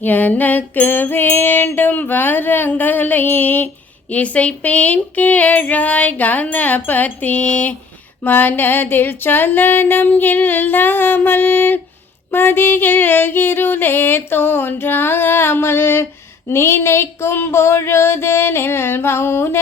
எனக்கு வேண்டும் வரங்களை இசைப்பேன் கீழாய் கணபதி. மனதில் சலனம் இல்லாமல் மதியில் இருளே தோன்றாமல் நினைக்கும் பொழுது நில் மௌன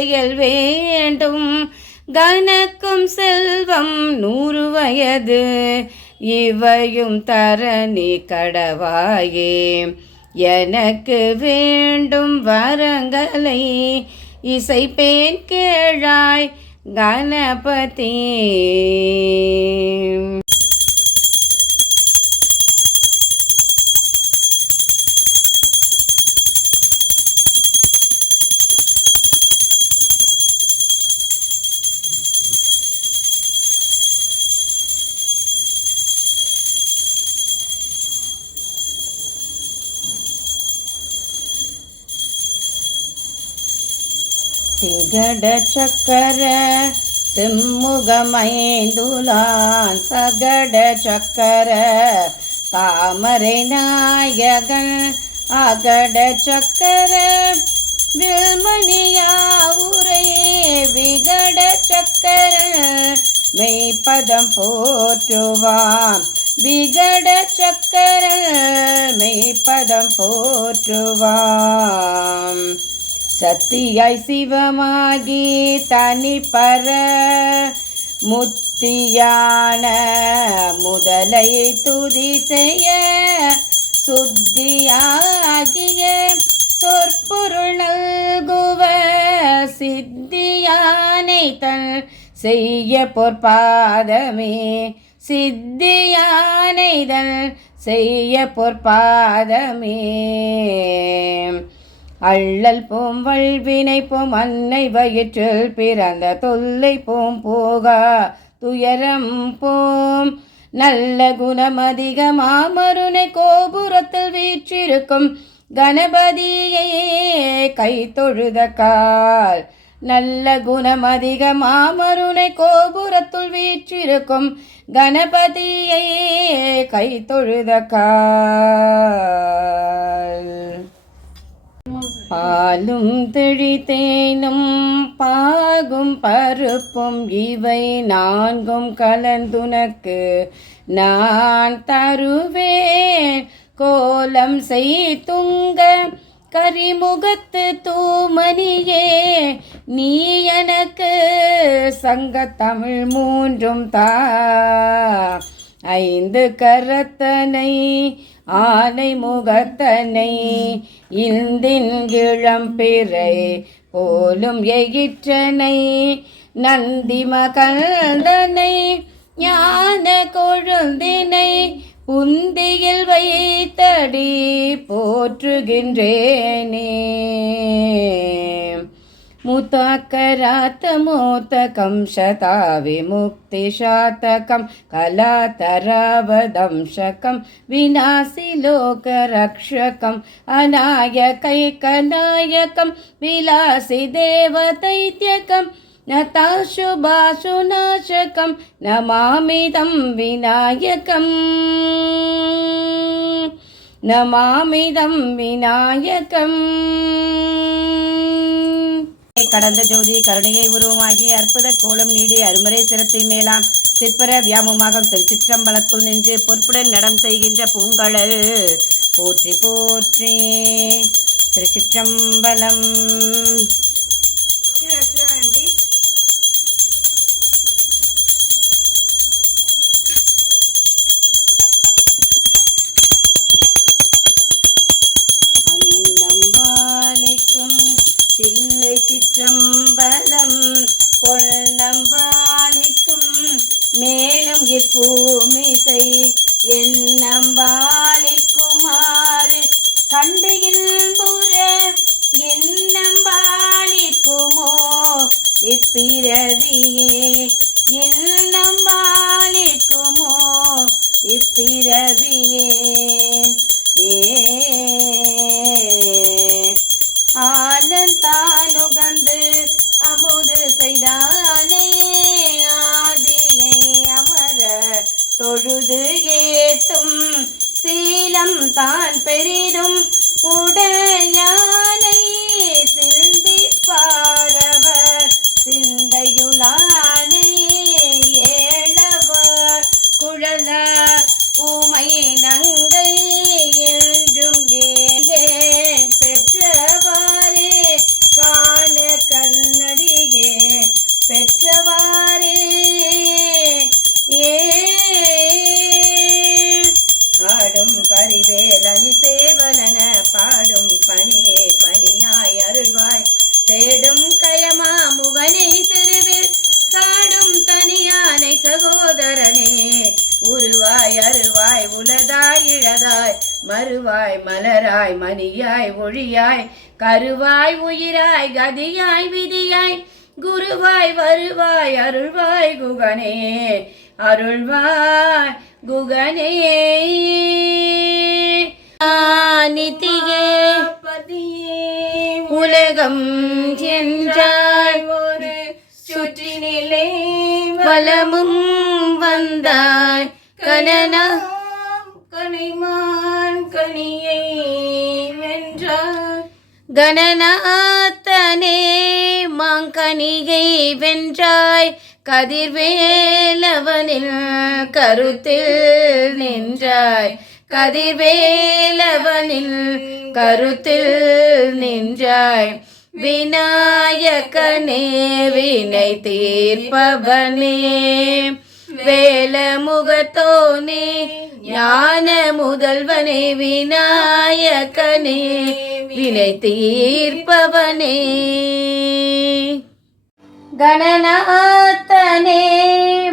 வந்திடனில் செயல் வேண்டும். கனக்கும் செல்வம் நூறு வயது. இவையும் தரணி கடவாயே. எனக்கு வேண்டும் வரங்களை. இசைப்பேன் கேழாய் கணபதி. திகட சக்கர செம்முகமைந்துலான் சகட சக்கர. தாமரை நாயகன் அகட சக்கர வில்மணியாவுரை விகட சக்கர. மெய்ப்பதம் போற்றுவான் விகட சக்கர மெய்ப்பதம் போற்றுவான் சத்தியாய் சிவமாகி தனி பர முத்தியான முதலை துதி செய்ய சுத்தியாகிய சொற்பொருள் நல்குவ சித்தியானை தன் செய்ய பொற்பாதமே. சித்தியானை தன் செய்ய பொற்பாதமே. அள்ளல் போம் வல்வினை போம் அன்னை வயிற்றில் பிறந்த தொல்லை போம் போகா துயரம் போம். நல்ல குணம் அதிக மாமருணை கோபுரத்தில் வீற்றிருக்கும் கணபதியே கை தொழுத கால். நல்ல குணம் அதிக மாமருணை கோபுரத்துள் வீற்றிருக்கும் கணபதியே கை தொழுத கால். பாலும் தெளித்தேனும் பாகும் பருப்பும் இவை நான்கும் கலந்துனக்கு. நான் தருவேன் கோலம் செய்துங்க கரிமுகத்து தூமணியே. நீ எனக்கு சங்க தமிழ் மூன்றும் தா. ஐந்து கரத்தனை ஆனை முகத்தனை இந்தின் இளம்பிறை போலும் எயிற்றனை நந்தி மகந்தனை ஞான கொழுந்தினை உந்தியில் வைத்தடி போற்றுகின்றேனே. मुताकरातमोतकं शता विमुक्तिशातकं कलातरावदंशकं विनाशिलोकरक्षकम् अनायकैकनायकं विलासि देवदैत्यकम् न ताशुभाशुनाशकं नमामिदं विनायकम् नमामिदं विनायकम् கடந்த ஜோதி கருணையை உருவமாகி அற்புத கோலம் நீடி அருமறை சிரத்தை மேலாம். சிற்பர வியாமமாகும் திருச்சிற்றம்பலத்துள் நின்று பொறுப்புடன் நடம் செய்கின்ற பூங்கழல் போற்றி போற்றி திருச்சிற்றம்பலம். தில்லை சிற்றம்பலம் பொன்னம்பாலிக்கும் மேலும் இப்பூமிசை என்னம்பாலிக்குமாறு புற இன்புற என்னம்பாலிக்குமோ இப்பிறவியே என்னம்பாலிக்குமோ இப்பிறவியே. ஏ ஆனந்தானுகந்து அமுது செய்தானே ஆதியை அமர தொழுது ஏத்தும் சீலம் தான் பெரிதும் உடையானை. ஒளியாய் கருவாய் உயிராய் கதியாய் விதியாய் குருவாய் வருவாய் அருள்வாய் குகனே அருள்வாய் குகனே. நிதியே உலகம் என்றாய் ஒரு சுற்றினிலே வலமும் வந்தாய். கனனா கனிமான் கனியை கணநாத்தனே மாங்கனிகை வென்றாய் கதிர்வேலவனில் கருத்தில் நின்றாய். கதிர்வேலவனில் கருத்தில் நின்றாய். விநாயகனே வினை தீர்ப்பவனே வேலமுகத்தோனே ஞான முதல்வனே விநாயகனே வினை தீர்ப்பவனே கணநாத்தனே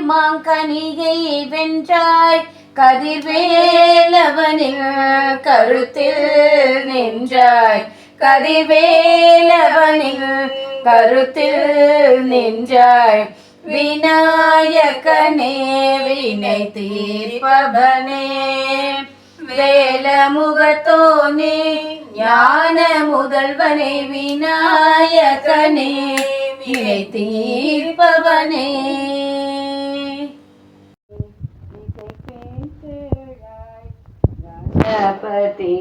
மாங்கனியை வென்றாய் கதிர்வேலவனில் கருத்தில் நின்றாய். கதிர்வேலவனில் கருத்தில் நின்றாய். വിനായകനേ വിനൈ തീരിപ്പവനേ വേലമുഖത്തോനേ ജ്ഞാന മുതൽവനെ വിനായകനേ വിനൈ തീർപ്പവനേ ഗണപതി.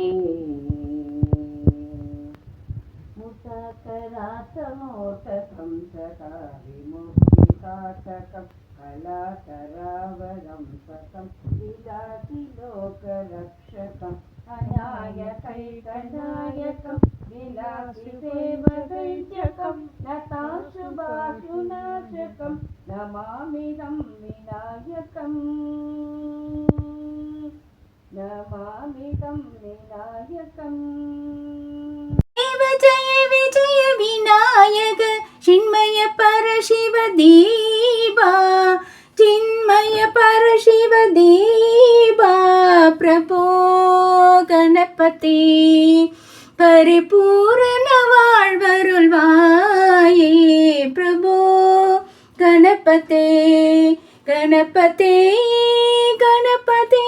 മുസകരാത്ത നോട്ട സംസകാവിമുഖ साटकं कलाकरावरं सतं विलाति लोकरक्षकम् अनाय कैवयकं विलासि देवदैत्यकं लताशु नमामिदं विनायकम् नमामिदं विनायकम् जय विजय विनायक கணபதி பரிபூரண வாழ்வருள்வாயே பிரபோ. கணபதே கணபதே கணபதே.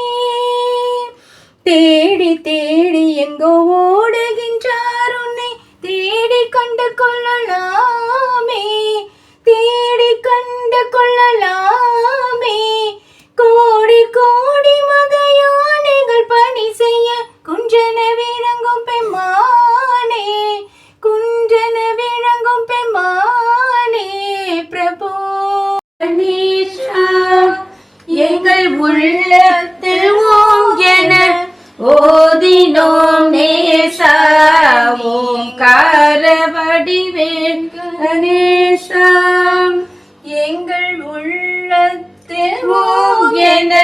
எங்கள் உள்ளத்தில் ஓங்கென ஓதினோம் நேசா ஓங்கார வடிவேல் கணேசா எங்கள் உள்ளத்தில் ஓங்கென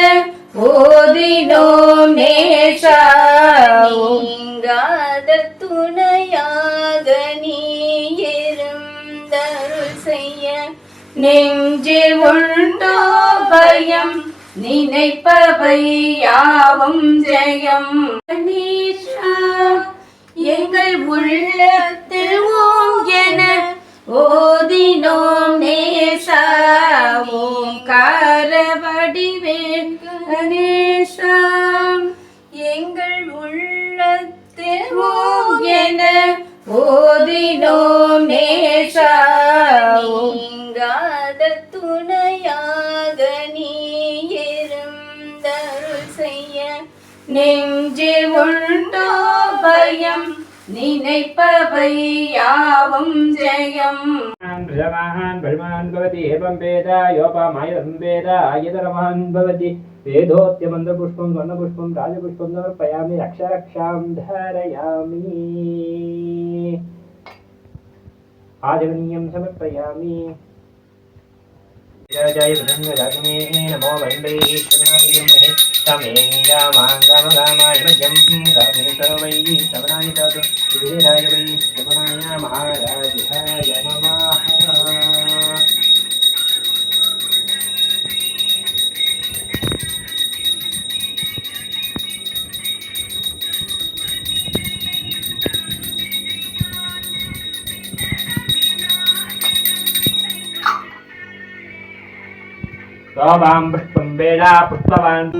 ஓதினோம் நேசா நீங்காத உண்டோ பயம். நினைப்பவை யாவும் ஜெயம். கணேஷா எங்கள் உள்ளத்தில் என ஓதினோம் நேசா. ஓங்கார வடிவேல் கணேசா எங்கள் உள்ளத்தில் என ஓதினோம் நேசா. நெஞ்சில் உண்டோ பயம் நினைப்பவை யாவும் ஜெயம். பிரமான் பரிமான் பவதி ஏவம் வேத யோபாமாயம் வேத ஆயதரமான் பவதி. வேதோத்திய மந்திரபுஷ்பம் வர்ணபுஷ்பம் ராஜபுஷ்பம் சமர்ப்பயாமி ரக்ஷரக்ஷாம் தாரயாமி. ஆதவனீயம் சமர்ப்பயாமி. जय भृङ्गराजने नमो वैण्डैश्वराय तमेङ्गामाङ्गामगामाय मह्यं गामे सर्वै श्रवणाय तत् विजयाय वै श्रवणाय महाराजाय नमः సోమాం పుష్పం వేడా పుష్పవాన్